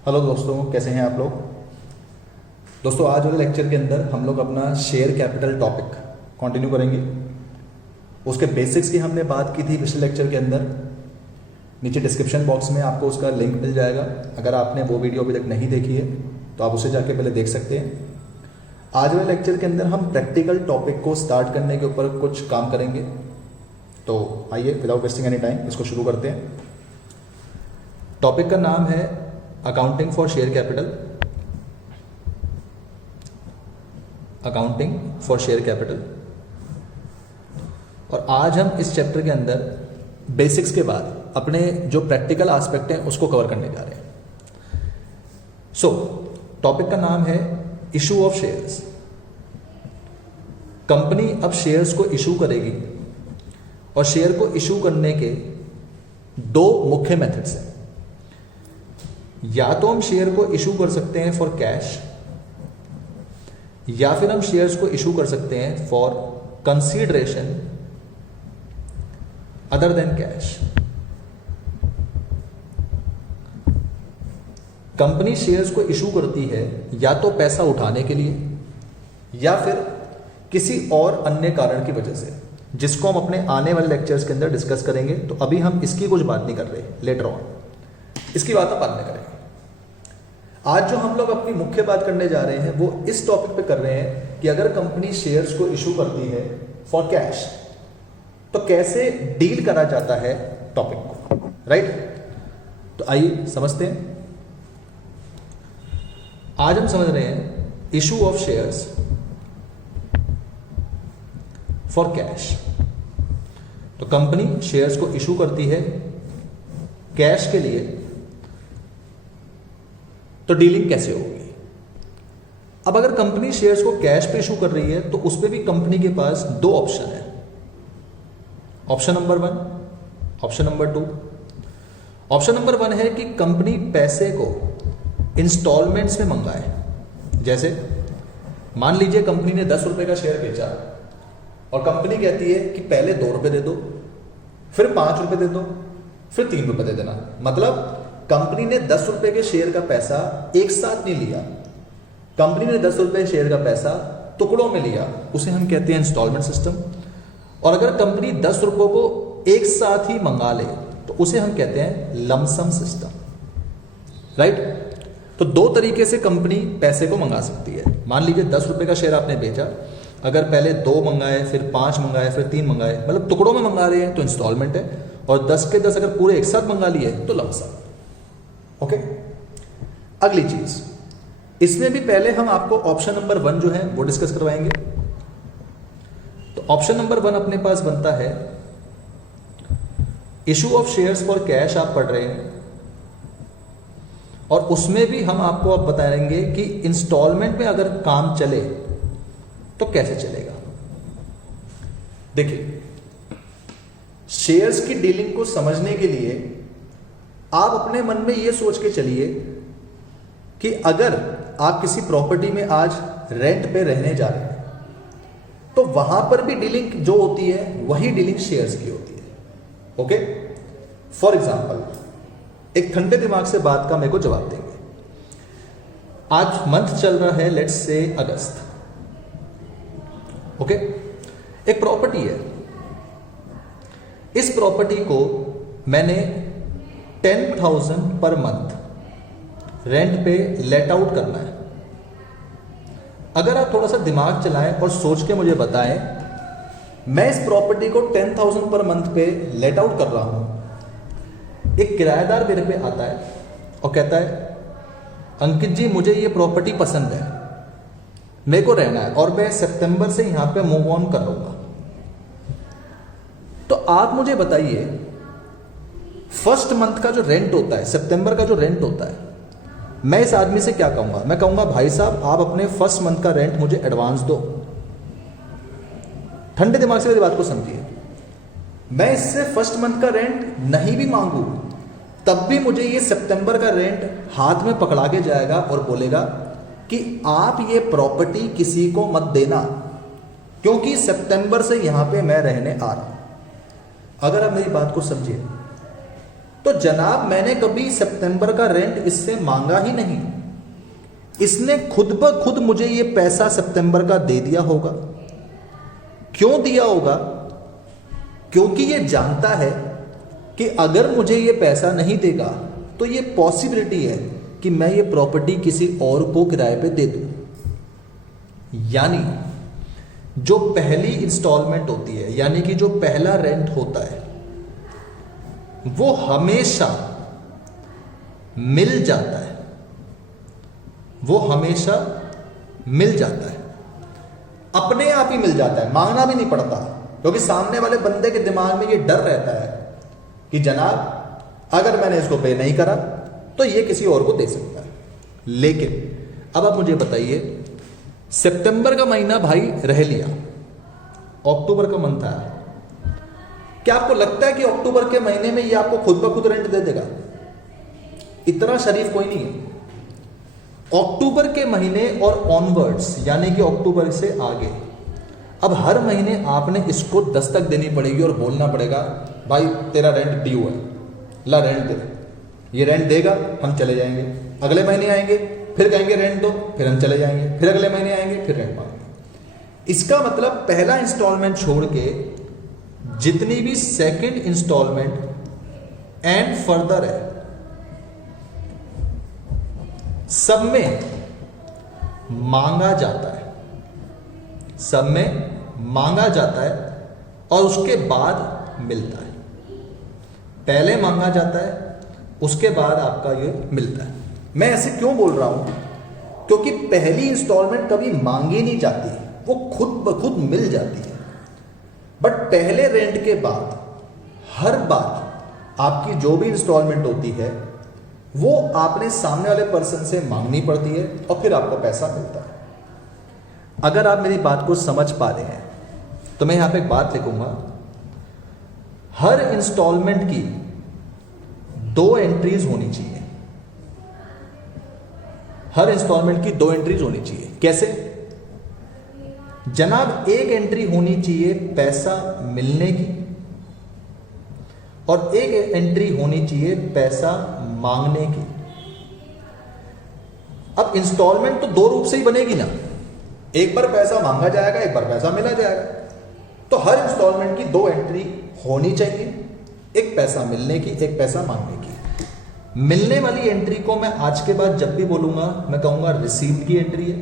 Hello दोस्तों, कैसे हैं आप लोग। दोस्तों, आज वाले लेक्चर के अंदर हम लोग अपना शेयर कैपिटल टॉपिक कंटिन्यू करेंगे। उसके बेसिक्स की हमने बात की थी पिछले लेक्चर के अंदर। नीचे डिस्क्रिप्शन बॉक्स में आपको उसका लिंक मिल जाएगा। अगर आपने वो वीडियो अभी तक नहीं देखी है तो आप उसे जाके पहले देख सकते हैं। आज वाले लेक्चर के अंदर हम प्रैक्टिकल टॉपिक को स्टार्ट करने के ऊपर कुछ काम करेंगे। तो आइए विदाउट वेस्टिंग एनी टाइम इसको शुरू करते हैं। टॉपिक का नाम है accounting for share capital. Accounting for share capital. और आज हम इस चैप्टर के अंदर बेसिक्स के बाद अपने जो प्रैक्टिकल एस्पेक्ट हैं उसको कवर करने जा रहे हैं। सो टॉपिक का नाम है इशू ऑफ शेयर्स। कंपनी अब शेयर्स को इशू करेगी और शेयर को इशू करने के दो मुख्य मेथड्स हैं। या तो हम शेयर को इशू कर सकते हैं फॉर कैश, या फिर हम शेयर्स को इशू कर सकते हैं for consideration other than cash. Company shares को इशू करती है या तो पैसा उठाने के लिए या फिर किसी और अन्य कारण की वजह से, जिसको हम अपने आने वाले लेक्चर्स के अंदर डिस्कस करेंगे। तो अभी हम इसकी कुछ बात नहीं कर रहे, लेटर ऑन इसकी बात हम बाद में करेंगे। आज जो हम लोग अपनी मुख्य बात करने जा रहे हैं वो इस टॉपिक पे कर रहे हैं कि अगर कंपनी शेयर्स को इशू करती है फॉर कैश तो कैसे डील करा जाता है टॉपिक को, राइट। तो आइए समझते हैं। आज हम समझ रहे हैं issue of shares for cash. तो कंपनी शेयर्स को इशू करती है कैश के लिए, तो डीलिंग कैसे होगी। अब अगर कंपनी शेयर्स को कैश पे इशू कर रही है तो उस पर भी कंपनी के पास दो ऑप्शन है। Option number 1, option number 2। Option number 1 है कि कंपनी पैसे को इंस्टॉलमेंट्स में मंगाए। जैसे मान लीजिए कंपनी ने 10 रुपए का शेयर बेचा और कंपनी कहती है कि पहले 2 रुपए दे दो, फिर 5 रुपए दे दो, फिर 3 रुपए दे देना। मतलब कंपनी ने 10 रुपए के शेयर का पैसा एक साथ नहीं लिया, कंपनी ने 10 रुपए शेयर का पैसा टुकड़ों में लिया। उसे हम कहते हैं इंस्टॉलमेंट सिस्टम। और अगर कंपनी 10 रुपयों को एक साथ ही मंगा ले तो उसे हम कहते हैं लमसम सिस्टम, राइट। तो दो तरीके से कंपनी पैसे को मंगा सकती है। मान लीजिए 10 रुपए का शेयर आपने बेचा, अगर पहले 2 मंगाए, फिर 5 मंगाए, फिर 3 मंगाए, मतलब टुकड़ों में मंगा रहे हैं तो इंस्टॉलमेंट है। और 10 के 10 अगर पूरे एक साथ मंगा लिए तो लमसम। ओके। अगली चीज, इसमें भी पहले हम आपको ऑप्शन नंबर 1 जो है वो डिस्कस करवाएंगे। तो ऑप्शन नंबर 1 अपने पास बनता है issue of shares for cash. आप पढ़ रहे हैं और उसमें भी हम आपको अब बताएंगे कि इंस्टॉलमेंट में अगर काम चले तो कैसे चलेगा। देखिए, शेयर्स की डीलिंग को समझने के लिए आप अपने मन में यह सोच के चलिए कि अगर आप किसी प्रॉपर्टी में आज रेंट पे रहने जा रहे हैं तो वहां पर भी डीलिंग जो होती है वही डीलिंग शेयर्स की होती है। ओके। फॉर एग्जांपल, एक ठंडे दिमाग से बात का मेरे को जवाब देंगे। आज मंथ चल रहा है, लेट्स से अगस्त। ओके। एक प्रॉपर्टी है, इस प्रॉपर्टी को मैंने 10,000 पर मंथ रेंट पे लेट आउट करना है। अगर आप थोड़ा सा दिमाग चलाएं और सोच के मुझे बताएं, मैं इस प्रॉपर्टी को 10,000 पर मंथ पे लेट आउट कर रहा हूं। एक किराएदार मेरे पे आता है और कहता है, अंकित जी मुझे ये प्रॉपर्टी पसंद है, मेरे को रहना है और मैं सितंबर से यहां पे मूव ऑन कर लूंगा। तो आप मुझे बताइए, फर्स्ट मंथ का जो रेंट होता है, सितंबर का जो रेंट होता है, मैं इस आदमी से क्या कहूंगा? मैं कहूंगा भाई साहब आप अपने फर्स्ट मंथ का रेंट मुझे एडवांस दो। ठंडे दिमाग से मेरी बात को समझिए। मैं इससे फर्स्ट मंथ का रेंट नहीं भी मांगू तब भी मुझे ये सितंबर का रेंट हाथ में पकड़ा के जाएगा और बोलेगा कि आप ये प्रॉपर्टी किसी को मत देना, क्योंकि सितंबर से यहां पे मैं रहने आ रहा हूं। अगर आप मेरी बात को समझिए, तो जनाब मैंने कभी सितंबर का रेंट इससे मांगा ही नहीं, इसने खुद ब खुद मुझे ये पैसा सितंबर का दे दिया होगा। क्यों दिया होगा? क्योंकि ये जानता है कि अगर मुझे ये पैसा नहीं देगा तो ये पॉसिबिलिटी है कि मैं ये प्रॉपर्टी किसी और को किराए पे दे दूं। यानी जो पहली इंस्टॉलमेंट होती है, यानी कि जो पहला रेंट होता है, वो हमेशा मिल जाता है, वो हमेशा मिल जाता है, अपने आप ही मिल जाता है, मांगना भी नहीं पड़ता। क्योंकि सामने वाले बंदे के दिमाग में ये डर रहता है कि जनाब अगर मैंने इसको पे नहीं करा तो ये किसी और को दे सकता है। लेकिन अब आप मुझे बताइए, सितंबर का महीना भाई रह लिया, अक्टूबर का मंथ आया, क्या आपको लगता है कि अक्टूबर के महीने में ये आपको खुद ब खुद रेंट दे देगा? इतना शरीफ कोई नहीं है। अक्टूबर के महीने और ऑनवर्ड्स, यानी कि अक्टूबर से आगे, अब हर महीने आपने इसको दस्तक देनी पड़ेगी और बोलना पड़ेगा भाई तेरा रेंट ड्यू है, ला रेंट दे। ये रेंट देगा, हम चले जाएंगे, अगले महीने आएंगे, फिर कहेंगे रेंट दो, फिर हम चले जाएंगे, फिर अगले महीने आएंगे, फिर रेंट मांगेंगे। इसका मतलब पहला इंस्टॉलमेंट छोड़ के जितनी भी सेकंड इंस्टॉलमेंट एंड फर्दर है, सब में मांगा जाता है, सब में मांगा जाता है और उसके बाद मिलता है। पहले मांगा जाता है, उसके बाद आपका ये मिलता है। मैं ऐसे क्यों बोल रहा हूं? क्योंकि पहली इंस्टॉलमेंट कभी मांगी नहीं जाती, वो खुद ब खुद मिल जाती है। बट पहले रेंट के बाद हर बार आपकी जो भी इंस्टॉलमेंट होती है वो आपने सामने वाले पर्सन से मांगनी पड़ती है और फिर आपको पैसा मिलता है। अगर आप मेरी बात को समझ पा रहे हैं तो मैं यहां पे एक बात लिखूंगा, हर इंस्टॉलमेंट की 2 एंट्रीज होनी चाहिए। हर इंस्टॉलमेंट की 2 एंट्रीज होनी चाहिए। कैसे? जनाब एक एंट्री होनी चाहिए पैसा मिलने की और एक एंट्री होनी चाहिए पैसा मांगने की। अब इंस्टॉलमेंट तो 2 रूप से ही बनेगी ना, एक बार पैसा मांगा जाएगा, एक बार पैसा मिला जाएगा। तो हर इंस्टॉलमेंट की 2 एंट्री होनी चाहिए, एक पैसा मिलने की, एक पैसा मांगने की। मिलने वाली एंट्री को मैं आज के बाद जब भी बोलूंगा मैं कहूंगा रिसीव्ड की एंट्री है।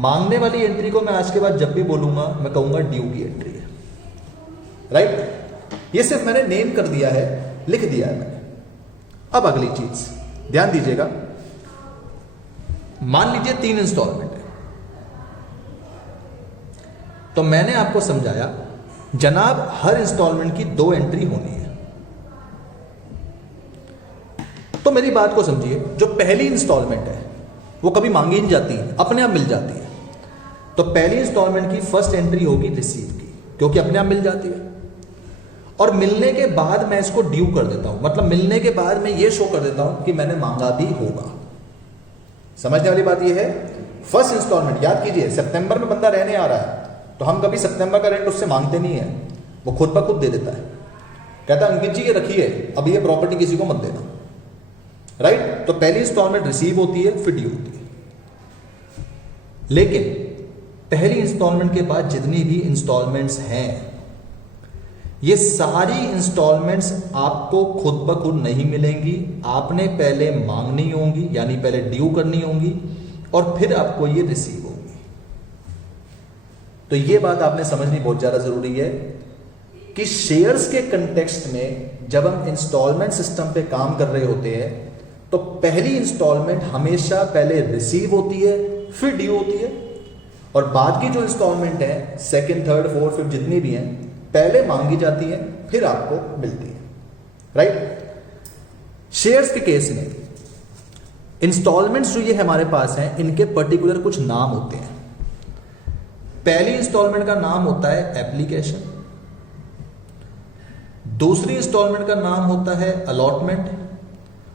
मांगने वाली एंट्री को मैं आज के बाद जब भी बोलूंगा मैं कहूंगा ड्यू की एंट्री है। राइट? ये सिर्फ मैंने नेम कर दिया है, लिख दिया है मैंने। अब अगली चीज ध्यान दीजिएगा, मान लीजिए 3 इंस्टॉलमेंट है, तो मैंने आपको समझाया जनाब हर इंस्टॉलमेंट की 2 एंट्री होनी है। तो मेरी बात को समझिए, जो पहली इंस्टॉलमेंट है वो कभी मांगी नहीं जाती, अपने आप मिल जाती है। तो पहली इंस्टॉलमेंट की फर्स्ट एंट्री होगी रिसीव की, क्योंकि अपने आप मिल जाती है। और मिलने के बाद मैं इसको ड्यू कर देता हूं, मतलब मिलने के बाद मैं ये शो कर देता हूं कि मैंने मांगा भी होगा। समझने वाली बात ये है। फर्स्ट इंस्टॉलमेंट याद कीजिए, सितंबर में बंदा रहने आ रहा है तो हम कभी सितंबर का रेंट उससे मांगते नहीं है, वो खुद ब खुद दे देता है। कहता है अंकित जी ये रखिए, अब ये प्रॉपर्टी किसी को मत देना। राइट? तो पहली इंस्टॉलमेंट रिसीव होती है, फिर ड्यू होती है। लेकिन पहली इंस्टॉलमेंट के बाद जितनी भी इंस्टॉलमेंट्स हैं, ये सारी इंस्टॉलमेंट्स आपको खुद ब खुद नहीं मिलेंगी, आपने पहले मांगनी होंगी, यानी पहले ड्यू करनी होंगी और फिर आपको ये रिसीव होंगी। तो ये बात आपने समझनी बहुत ज्यादा जरूरी है कि शेयर्स के कंटेक्स्ट में जब हम इंस्टॉलमेंट सिस्टम पे काम कर रहे होते हैं तो पहली इंस्टॉलमेंट हमेशा पहले रिसीव होती है, फिर ड्यू होती है, और बाद की जो इंस्टॉलमेंट है सेकंड, थर्ड, फोर्थ, फिफ्थ जितनी भी हैं पहले मांगी जाती है, फिर आपको मिलती है। राइट? शेयर्स के केस में इंस्टॉलमेंट्स जो ये हमारे पास हैं, इनके पर्टिकुलर कुछ नाम होते हैं। पहली इंस्टॉलमेंट का नाम होता है एप्लीकेशन, दूसरी इंस्टॉलमेंट का नाम होता है अलॉटमेंट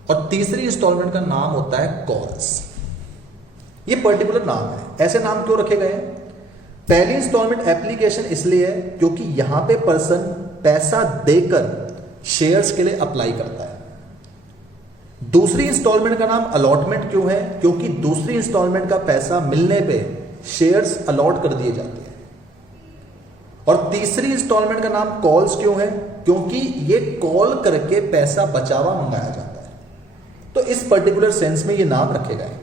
और तीसरी इंस्टॉलमेंट का नाम होता है कॉल्स। ये पर्टिकुलर नाम है। ऐसे नाम क्यों रखे गए हैं? पहली इंस्टॉलमेंट एप्लीकेशन इसलिए है क्योंकि यहां पे पर्सन पैसा देकर शेयर्स के लिए अप्लाई करता है। दूसरी इंस्टॉलमेंट का नाम अलॉटमेंट क्यों है? क्योंकि दूसरी इंस्टॉलमेंट का पैसा मिलने पे शेयर्स अलॉट कर दिए जाते हैं। और तीसरी इंस्टॉलमेंट का नाम कॉल्स क्यों है? क्योंकि ये कॉल करके पैसा बचावा मंगाया जाता है। तो इस पर्टिकुलर सेंस में ये नाम रखे गए हैं।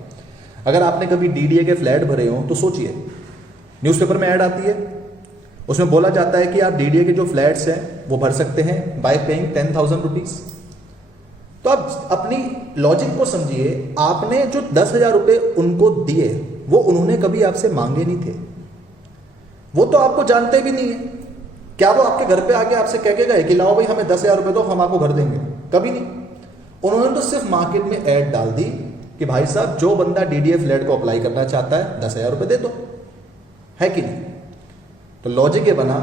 अगर आपने कभी डीडीए के फ्लैट भरे हो तो सोचिए, न्यूज़पेपर में ऐड आती है, उसमें बोला जाता है कि आप डीडीए के जो फ्लैट्स हैं वो भर सकते हैं बाय पेइंग 10,000 रुपीज। तो आप अपनी लॉजिक को समझिए, आपने जो 10,000 रुपए उनको दिए वो उन्होंने कभी आपसे मांगे नहीं थे, वो तो आपको जानते भी नहीं है। क्या वो आपके घर पे आके आपसे कह के गए कि लाओ भाई हमें 10,000 रुपए दो, हम आपको घर देंगे? कभी नहीं। उन्होंने तो सिर्फ मार्केट में ऐड डाल दी कि भाई साहब जो बंदा डीडीए फ्लैट को अप्लाई करना चाहता है 10,000 रुपए दे दो, है कि नहीं? तो लॉजिक ये बना,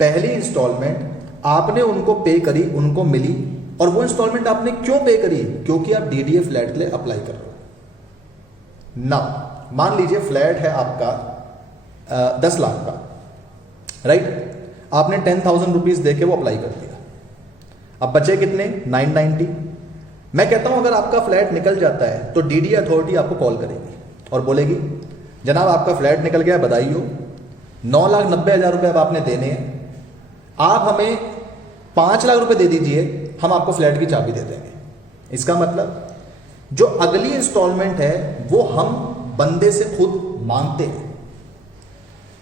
पहली इंस्टॉलमेंट आपने उनको पे करी, उनको मिली, और वो इंस्टॉलमेंट आपने क्यों पे करी? क्योंकि आप डीडीए फ्लैट के लिए अप्लाई कर रहे हो ना। मान लीजिए फ्लैट है आपका 10 लाख का, राइट? आपने 10,000 रुपीज देके वो अप्लाई कर दिया, अब बचे कितने? 990। मैं कहता हूं अगर आपका फ्लैट निकल जाता है तो डीडीए अथॉरिटी आपको कॉल करेगी और बोलेगी जनाब आपका फ्लैट निकल गया, बधाई हो, 9,90,000 रुपए अब आपने देने हैं, आप हमें 5 लाख रुपए दे दीजिए, हम आपको फ्लैट की चाबी दे देंगे। इसका मतलब जो अगली इंस्टॉलमेंट है वो हम बंदे से खुद मांगते हैं।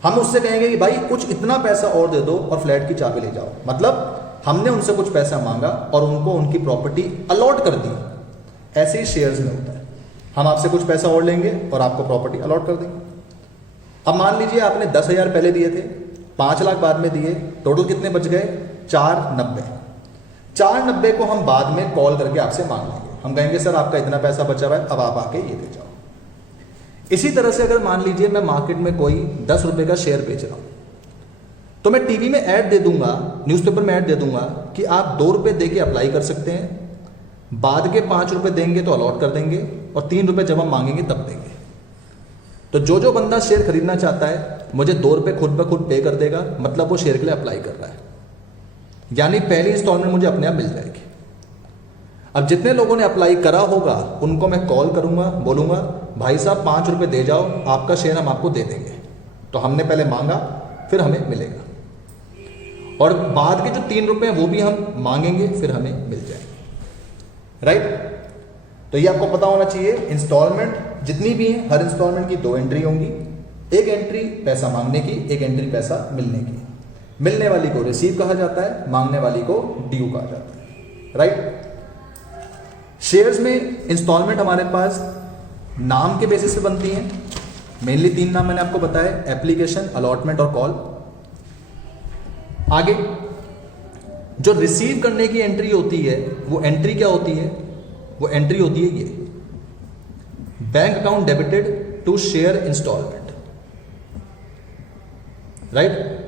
हम उससे कहेंगे कि भाई कुछ इतना पैसा और दे दो और फ्लैट की चाबी ले जाओ। मतलब हमने उनसे कुछ पैसा मांगा और उनको उनकी प्रॉपर्टी अलॉट कर दी। ऐसे ही शेयर्स में होता है, हम आपसे कुछ पैसा और लेंगे और आपको प्रॉपर्टी अलॉट कर देंगे। अब मान लीजिए आपने 10,000 पहले दिए थे, 5 लाख बाद में दिए, टोटल कितने बच गए? 490। 490 को हम बाद में कॉल करके आपसे मांग लेंगे, हम कहेंगे सर आपका इतना पैसा बचा हुआ है, अब आप आके ये दे जाओ। इसी तरह से अगर मान लीजिए मैं मार्केट में कोई 10 रुपए का शेयर बेच रहा हूं, तो मैं टीवी में ऐड दे दूंगा, न्यूज़पेपर में ऐड दे दूंगा कि आप 2 रुपए दे के अप्लाई कर सकते हैं, बाद के 5 रुपए देंगे तो अलॉट कर देंगे, और 3 रुपए जब हम मांगेंगे तब देंगे। तो जो बंदा शेयर खरीदना चाहता है मुझे 2 रुपए खुद ब खुद पे कर देगा, मतलब वो शेयर के लिए अप्लाई कर रहा है, यानी पहली इंस्टॉलमेंट मुझे अपने आप मिल जाएगी। अब जितने लोगों ने अप्लाई करा होगा उनको मैं कॉल करूंगा, बोलूंगा भाई साहब 5 रुपए दे जाओ, आपका शेयर हम आपको दे देंगे। तो हमने पहले मांगा, फिर हमें मिलेगा, और बाद के जो 3 रुपए हैं वो भी हम मांगेंगे, फिर हमें मिल जाएंगे, राइट? तो ये आपको पता होना चाहिए, इंस्टॉलमेंट जितनी भी है हर इंस्टॉलमेंट की 2 एंट्री होंगी। एक एंट्री पैसा मांगने की, एक एंट्री पैसा मिलने की। मिलने वाली को रिसीव कहा जाता है, मांगने वाली को ड्यू कहा जाता है, राइट? शेयर्स में इंस्टॉलमेंट हमारे पास नाम के बेसिस पे बनती हैं। मेनली 3 नाम मैंने आपको बताया, एप्लीकेशन, अलॉटमेंट और कॉल। आगे जो रिसीव करने की एंट्री होती है वो एंट्री क्या होती है? वो एंट्री होती है ये, bank account debited to share instalment, right?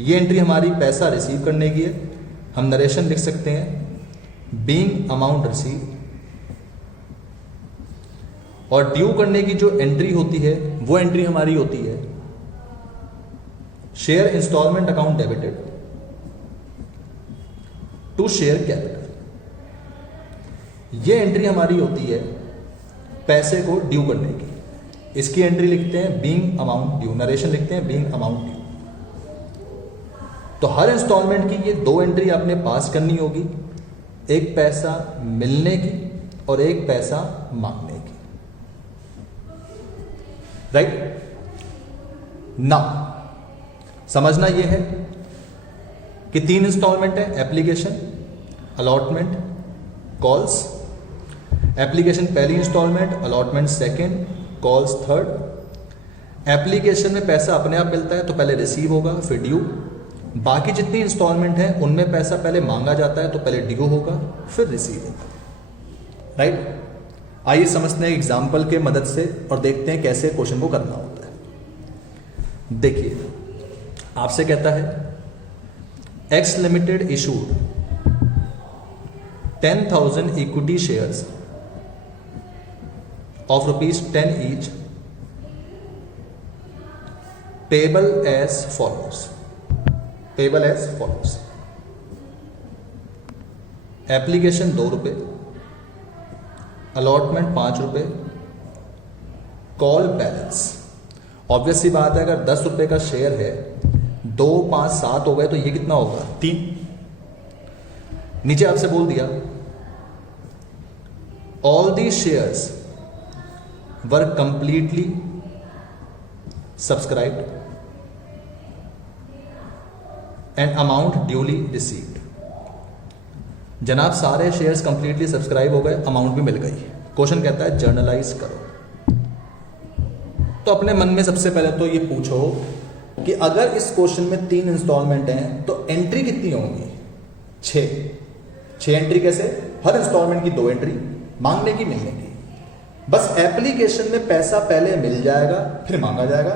ये एंट्री हमारी पैसा रिसीव करने की है। हम नरेशन लिख सकते हैं बीइंग अमाउंट रिसीव, और ड्यू करने की जो एंट्री होती है वो एंट्री हमारी होती है share instalment account debited to share capital. ये एंट्री हमारी होती है पैसे को ड्यू करने की। इसकी एंट्री लिखते हैं बीइंग अमाउंट ड्यू, नरेशन लिखते हैं बीइंग अमाउंट ड्यू। तो हर इंस्टॉलमेंट की ये 2 एंट्री आपने पास करनी होगी, एक पैसा मिलने की और एक पैसा मांगने की, राइट? ना समझना यह है कि 3 इंस्टॉलमेंट है, एप्लीकेशन, अलॉटमेंट, कॉल्स। एप्लीकेशन पहली instalment, allotment second, calls third. Application में पैसा अपने आप मिलता है तो पहले रिसीव होगा फिर ड्यू। बाकी जितनी इंस्टॉलमेंट है उनमें पैसा पहले मांगा जाता है तो पहले ड्यू होगा फिर रिसीव होगा, राइट? आइए समझते हैं एग्जाम्पल के मदद से और देखते हैं कैसे क्वेश्चन को करना होता है। देखिए आपसे कहता है x limited issued 10,000 equity shares of ₹10 each payable as follows. Payable as follows. Application 2 रुपए, अलॉटमेंट 5 रुपये, कॉल बैलेंस। ऑब्वियस सी बात है, अगर 10 रुपये का शेयर है, 2, 5, 7 हो गए तो ये कितना होगा? 3। नीचे आपसे बोल दिया all the shares were completely subscribed and amount duly received. जनाब सारे शेयर्स कंप्लीटली सब्सक्राइब हो गए, अमाउंट भी मिल गई। क्वेश्चन कहता है जर्नलाइज करो। तो अपने मन में सबसे पहले तो ये पूछो कि अगर इस क्वेश्चन में 3 इंस्टॉलमेंट हैं तो एंट्री कितनी होंगी? 6 एंट्री कैसे? हर इंस्टॉलमेंट की 2 एंट्री, मांगने की मिलने की। बस एप्लीकेशन में पैसा पहले मिल जाएगा फिर मांगा जाएगा,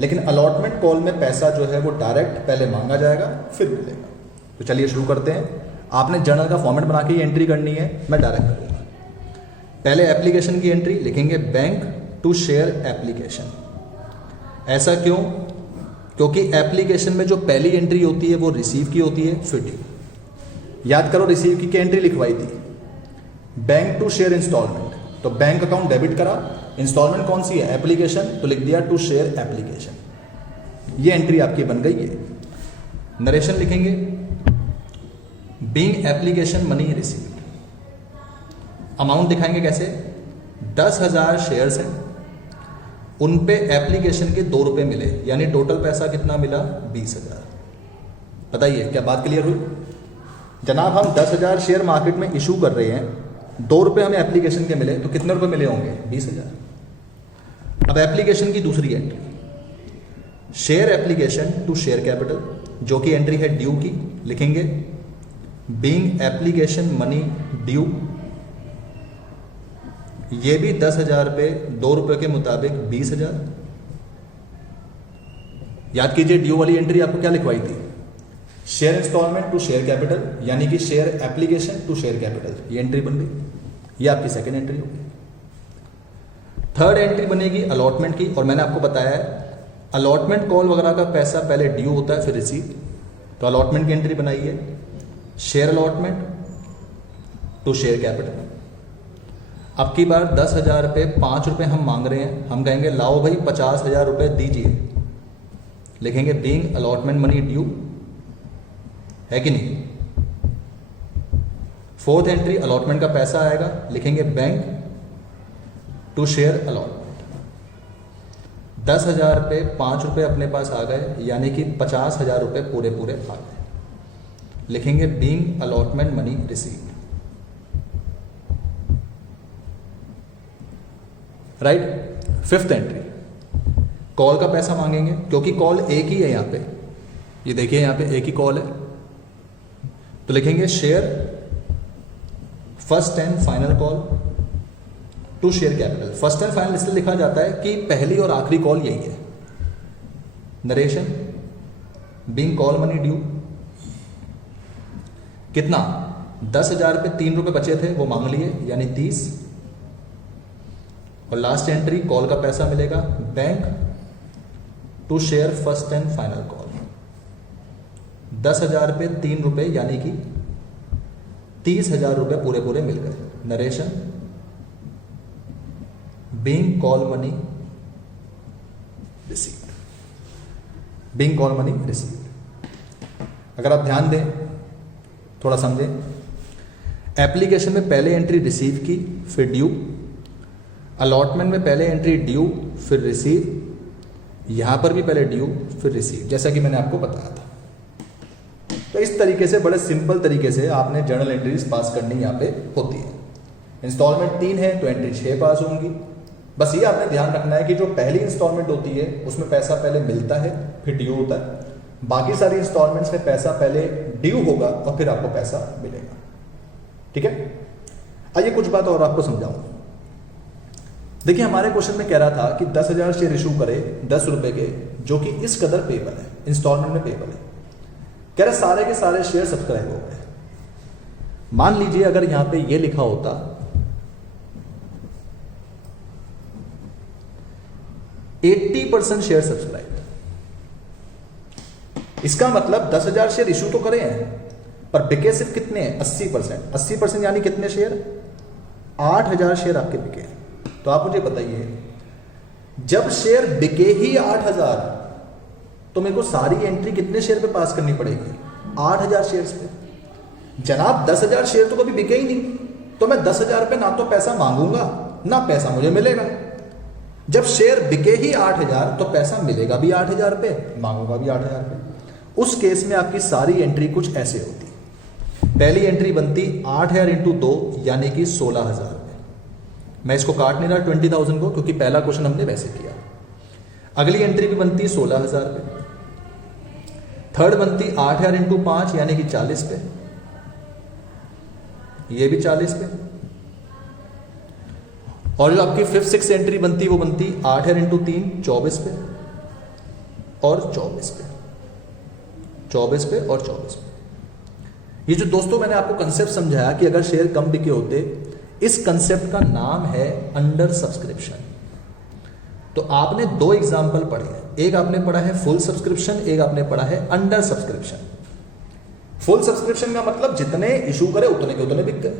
लेकिन अलॉटमेंट कॉल में पैसा जो है वो डायरेक्ट पहले मांगा जाएगा फिर मिलेगा। तो चलिए शुरू करते हैं। आपने जर्नल का फॉर्मेट बना के ये एंट्री करनी है, मैं डायरेक्ट करूँगा। पहले एप्लीकेशन की एंट्री लिखेंगे बैंक टू शेयर एप्लीकेशन। ऐसा क्यों? क्योंकि एप्लीकेशन में जो पहली एंट्री होती है वो रिसीव की होती है, फिर ड्यू। याद करो रिसीव की क्या एंट्री लिखवाई थी? Bank to share instalment. तो बैंक अकाउंट डेबिट करा, इंस्टॉलमेंट कौन सी है? एप्लीकेशन, तो लिख दिया टू शेयर एप्लीकेशन। ये एंट्री आपकी बन गई है। नरेशन लिखेंगे being application money received. Amount दिखाएंगे कैसे? 10,000 शेयर्स हैं, उन पे एप्लीकेशन के 2 रुपए मिले, यानी टोटल पैसा कितना मिला? 20,000। बताइए क्या बात क्लियर हुई? जनाब हम 10,000 शेयर मार्केट में इशू कर रहे हैं, 2 रुपए हमें एप्लीकेशन के मिले, तो कितने रुपए मिले होंगे? 20,000। अब एप्लीकेशन की दूसरी entry, share application to share capital, जो कि एंट्री है ड्यू की। लिखेंगे बीइंग एप्लीकेशन मनी ड्यू, ये भी 10,000 पे 2 रुपए के मुताबिक 20,000। याद कीजिए ड्यू वाली एंट्री आपको क्या लिखवाई थी? Share instalment to share capital, यानी कि share application to share capital. ये एंट्री बन गई, ये आपकी सेकेंड एंट्री होगी। थर्ड एंट्री बनेगी अलॉटमेंट की, और मैंने आपको बताया है अलॉटमेंट कॉल वगैरह का पैसा पहले ड्यू होता है फिर रिसीव। तो अलॉटमेंट की एंट्री बनाई है share allotment to share capital. अब की बार 10,000 पे 5 रुपए हम मांग रहे हैं, हम कहेंगे लाओ भाई 50,000 रुपए दीजिए। लिखेंगे बीइंग अलॉटमेंट मनी ड्यू, है कि नहीं? फोर्थ एंट्री अलॉटमेंट का पैसा आएगा, लिखेंगे बैंक टू शेयर अलॉटमेंट। 10,000 पे 5 रुपए अपने पास आ गए, यानी कि 50,000 रुपए पूरे पूरे आ गए। लिखेंगे being allotment money received. Right. Fifth entry call का पैसा मांगेंगे, क्योंकि कॉल एक ही है यहां पे, ये देखिए यहां पे एक ही कॉल है। तो लिखेंगे share first and final call to share capital. First and final इसलिए लिखा जाता है कि पहली और आखिरी कॉल यही है। Narration being call money due, कितना? 10,000 पे 3 रुपए बचे थे, वो मांग लिए, यानी 30। और लास्ट एंट्री कॉल का पैसा मिलेगा bank to share first and final call. 10,000 पे 3 रुपए, यानी कि 30,000 रुपए पूरे पूरे मिल गए। Narration being call money received, being call money received. अगर आप ध्यान दें, थोड़ा समझें, एप्लीकेशन में पहले एंट्री रिसीव की फिर ड्यू, अलॉटमेंट में पहले एंट्री ड्यू फिर रिसीव, यहां पर भी पहले ड्यू फिर रिसीव, जैसा कि मैंने आपको बताया था। तो इस तरीके से बड़े सिंपल तरीके से आपने जर्नल एंट्रीज पास करनी यहाँ पे होती है। इंस्टॉलमेंट 3 है तो एंट्री 6 पास होंगी। बस ये आपने ध्यान रखना है कि जो पहली इंस्टॉलमेंट होती है उसमें पैसा पहले मिलता है फिर ड्यू होता है। बाकी सारी इंस्टॉलमेंट्स में पैसा पहले ड्यू होगा और फिर आपको पैसा मिलेगा। ठीक है, आइए कुछ बात और आपको समझाऊं। देखिए हमारे क्वेश्चन में कह रहा था कि 10,000 शेयर इशू करे 10 रुपए के, जो कि इस कदर पेबल है, इंस्टॉलमेंट में पेबल है। कह रहे सारे के सारे शेयर सब्सक्राइब हो गए। मान लीजिए अगर यहां पे ये लिखा होता 80% शेयर सब्सक्राइब, इसका मतलब 10,000 शेयर इशू तो करे हैं पर बिके सिर्फ कितने हैं? 80%। 80% यानी कितने शेयर? 8,000 शेयर आपके बिके, तो आप मुझे बताइए जब शेयर बिके ही 8,000 तो मेरे को सारी एंट्री कितने शेयर पे पास करनी पड़ेगी? 8,000 शेयर पे। जनाब 10,000 शेयर तो कभी बिके ही नहीं, तो मैं 10,000 पे ना तो पैसा मांगूंगा ना पैसा मुझे मिलेगा। जब शेयर बिके ही 8,000 तो पैसा मिलेगा भी 8,000 पे, मांगूंगा भी 8,000 पे। उस केस में आपकी सारी एंट्री कुछ ऐसे होती। पहली एंट्री बनती 8,000 इंटू 2 यानी कि 16,000 रुपये। मैं इसको काट नहीं रहा 20,000 को, क्योंकि पहला क्वेश्चन हमने वैसे किया। अगली एंट्री भी बनती 16,000 रुपये। थर्ड बनती 8,000 इंटू 5 यानी कि 40 पे, ये भी 40 पे। और जो आपकी 5th 6th एंट्री बनती वो बनती 8,000 इंटू 3 24 पे और 24 पे, 24 पे और 24 पे। ये जो दोस्तों मैंने आपको कंसेप्ट समझाया कि अगर शेयर कम बिके होते, इस कंसेप्ट का नाम है अंडर सब्सक्रिप्शन। तो आपने 2 एग्जाम्पल पढ़े हैं, एक आपने पढ़ा है फुल सब्सक्रिप्शन, एक आपने पढ़ा है अंडर सब्सक्रिप्शन। फुल सब्सक्रिप्शन का मतलब जितने इशू करे उतने के उतने बिक गए,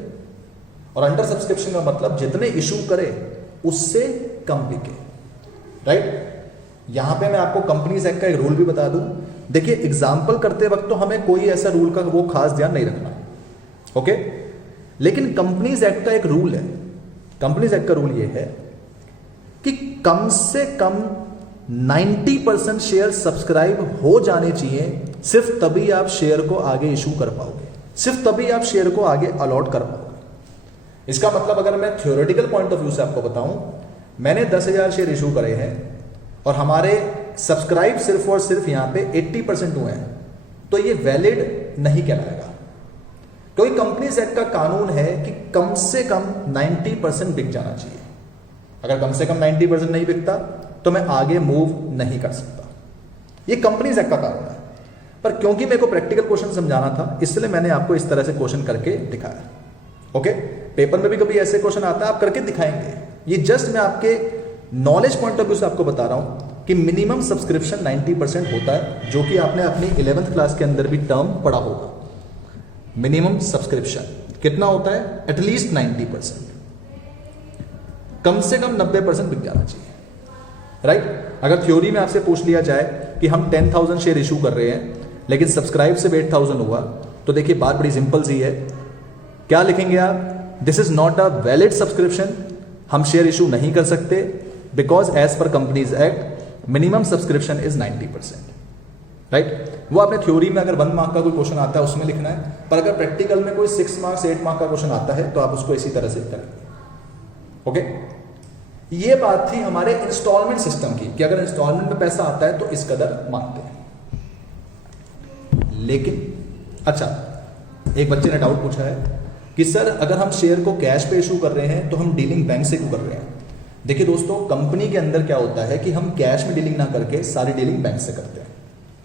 और अंडर सब्सक्रिप्शन का मतलब जितने इशू करे उससे कम बिके। राइट? यहां पे मैं आपको कंपनीज एक्ट का एक रूल भी बता दूं। देखिए एग्जाम्पल करते वक्त तो हमें कोई ऐसा रूल का वो खास ध्यान नहीं रखना, ओके? लेकिन कंपनीज एक्ट का एक रूल है। कंपनीज एक्ट का रूल ये है कि कम से कम 90% शेयर सब्सक्राइब हो जाने चाहिए, सिर्फ तभी आप शेयर को आगे इशू कर पाओगे, सिर्फ तभी आप शेयर को आगे अलॉट कर पाओगे। इसका मतलब अगर मैं थ्योरेटिकल पॉइंट ऑफ व्यू से आपको बताऊं, मैंने 10,000 शेयर इशू करे हैं और हमारे सब्सक्राइब सिर्फ और सिर्फ यहां पे 80% हुए हैं, तो ये वैलिड नहीं कहलाएगा। क्योंकि कंपनीज एक्ट का कानून है कि कम से कम 90% बिक जाना चाहिए। अगर कम से कम 90% नहीं बिकता तो मैं आगे मूव नहीं कर सकता। ये कंपनीज एक्ट का कानून है। पर क्योंकि मेरे को प्रैक्टिकल क्वेश्चन समझाना था, इसलिए मैंने आपको इस तरह से क्वेश्चन करके दिखाया। ओके? पेपर में भी कभी ऐसे क्वेश्चन आता है, आप करके दिखाएंगे। ये जस्ट मैं आपके नॉलेज पॉइंट ऑफ व्यू से आपको बता रहा हूं कि मिनिमम सब्सक्रिप्शन 90% होता है, जो कि आपने अपनी 11th क्लास के अंदर भी टर्म पढ़ा होगा। मिनिमम सब्सक्रिप्शन कितना होता है? एटलीस्ट 90%, कम से कम 90% बिक जाना चाहिए। राइट? अगर थ्योरी में आपसे पूछ लिया जाए कि हम 10,000 शेयर इशू कर रहे हैं लेकिन सब्सक्राइब से 8,000 हुआ, तो देखिए बात बड़ी सिंपल सी है। क्या लिखेंगे आप? This is not a valid subscription, हम शेयर इशू नहीं कर सकते, because as per companies act minimum subscription is 90%। Right? वो आपने थ्योरी में अगर 1 मार्क का कोई क्वेश्चन आता है उसमें लिखना है, पर अगर प्रैक्टिकल में कोई 6 मार्क्स 8 मार्क का क्वेश्चन आता है तो आप उसको इसी तरह से करेंगे। ओके? ये बात थी हमारे इंस्टॉलमेंट सिस्टम की कि अगर इंस्टॉलमेंट में पैसा आता है तो इस कदर मांगते हैं। लेकिन अच्छा, एक बच्चे ने डाउट पूछा है कि सर अगर हम शेयर को कैश पे इशू कर रहे हैं तो हम डीलिंग बैंक से क्यों कर रहे हैं? देखिए दोस्तों, कंपनी के अंदर क्या होता है कि हम कैश में डीलिंग ना करके सारी डीलिंग बैंक से करते हैं।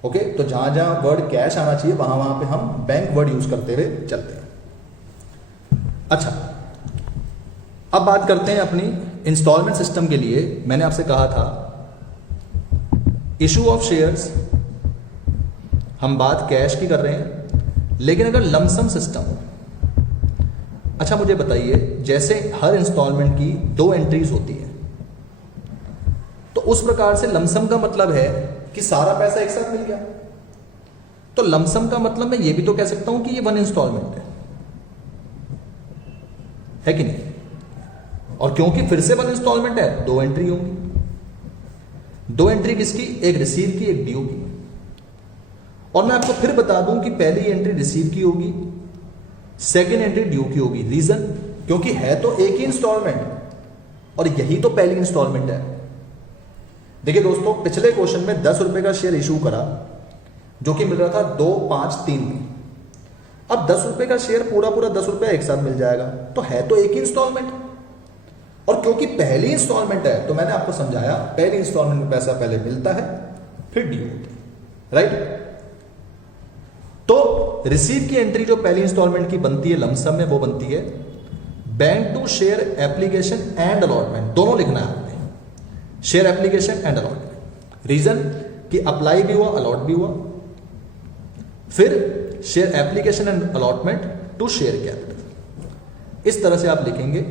ओके? तो जहां जहां वर्ड कैश आना चाहिए वहां वहां पे हम बैंक वर्ड यूज करते हुए चलते हैं। अच्छा, अब बात करते हैं अपनी इंस्टॉलमेंट सिस्टम के लिए। मैंने आपसे कहा था इशू ऑफ शेयर्स, हम बात कैश की कर रहे हैं, लेकिन अगर लमसम सिस्टम हो, अच्छा मुझे बताइए, जैसे हर इंस्टॉलमेंट की 2 एंट्रीज होती है, तो उस प्रकार से लमसम का मतलब है कि सारा पैसा एक साथ मिल गया। तो लमसम का मतलब मैं ये भी तो कह सकता हूं कि ये 1 इंस्टॉलमेंट है कि नहीं? और क्योंकि फिर से 1 इंस्टॉलमेंट है, 2 एंट्री होंगी। 2 एंट्री किसकी? एक रिसीव की, एक ड्यू की। और मैं आपको फिर बता दूं कि पहली एंट्री रिसीव की होगी, सेकेंड एंट्री ड्यू की होगी। रीजन? क्योंकि है तो एक ही इंस्टॉलमेंट और यही तो पहली इंस्टॉलमेंट है। देखिए दोस्तों, पिछले क्वेश्चन में 10 रुपए का शेयर इशू करा जो कि मिल रहा था 2, 5, 3 में। अब 10 रुपए का शेयर पूरा 10 रुपए एक साथ मिल जाएगा, तो है तो एक ही इंस्टॉलमेंट। और क्योंकि पहली इंस्टॉलमेंट है तो मैंने आपको समझाया पहली इंस्टॉलमेंट में पैसा पहले मिलता है फिर ड्यू होती है। राइट? तो रिसीव की एंट्री जो पहली इंस्टॉलमेंट की बनती है लमसम में, वो बनती है bank to share application and allotment. दोनों लिखना है आपने, share application and allotment. Reason कि अप्लाई भी हुआ, अलॉट भी हुआ। फिर share application and allotment to share capital. इस तरह से आप लिखेंगे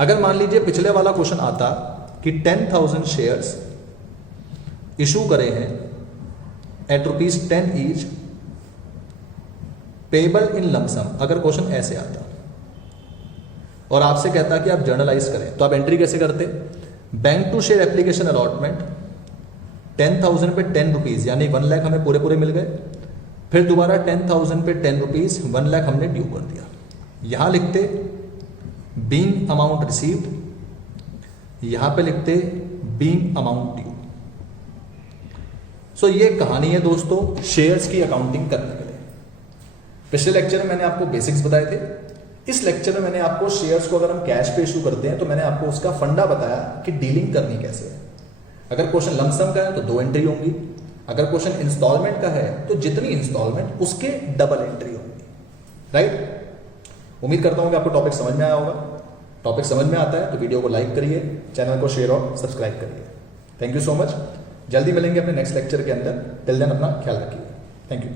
अगर मान लीजिए पिछले वाला क्वेश्चन आता कि 10,000 शेयर्स इशू करे हैं at ₹10 each payable in lumpsum, अगर क्वेश्चन ऐसे आता और आपसे कहता कि आप जर्नलाइज करें, तो आप एंट्री कैसे करते? Bank to share application allotment 10,000 पे ₹10 यानी 1 लाख हमें पूरे पूरे मिल गए। फिर दोबारा 10,000 पे ₹10 1 लाख हमने ड्यू कर दिया। यहां लिखते बीइंग अमाउंट रिसीव्ड, यहां पे लिखते बीइंग अमाउंट ड्यू। सो ये कहानी है दोस्तों शेयर्स की अकाउंटिंग करने के लिए। पिछले लेक्चर में मैंने आपको बेसिक्स बताए थे, इस लेक्चर में मैंने आपको शेयर्स को अगर हम कैश पे इशू करते हैं तो मैंने आपको उसका फंडा बताया कि डीलिंग करनी कैसे है। अगर क्वेश्चन लमसम का है तो 2 एंट्री होंगी, अगर क्वेश्चन इंस्टॉलमेंट का है तो जितनी इंस्टॉलमेंट उसके डबल एंट्री होंगी, राइट। उम्मीद करता हूं कि आपको टॉपिक समझ में आया होगा। टॉपिक समझ में आता है तो वीडियो को लाइक करिए, चैनल को शेयर और सब्सक्राइब करिए। Thank you so much. जल्दी मिलेंगे अपने नेक्स्ट लेक्चर के अंदर। टिल देन अपना ख्याल रखिए। Thank you.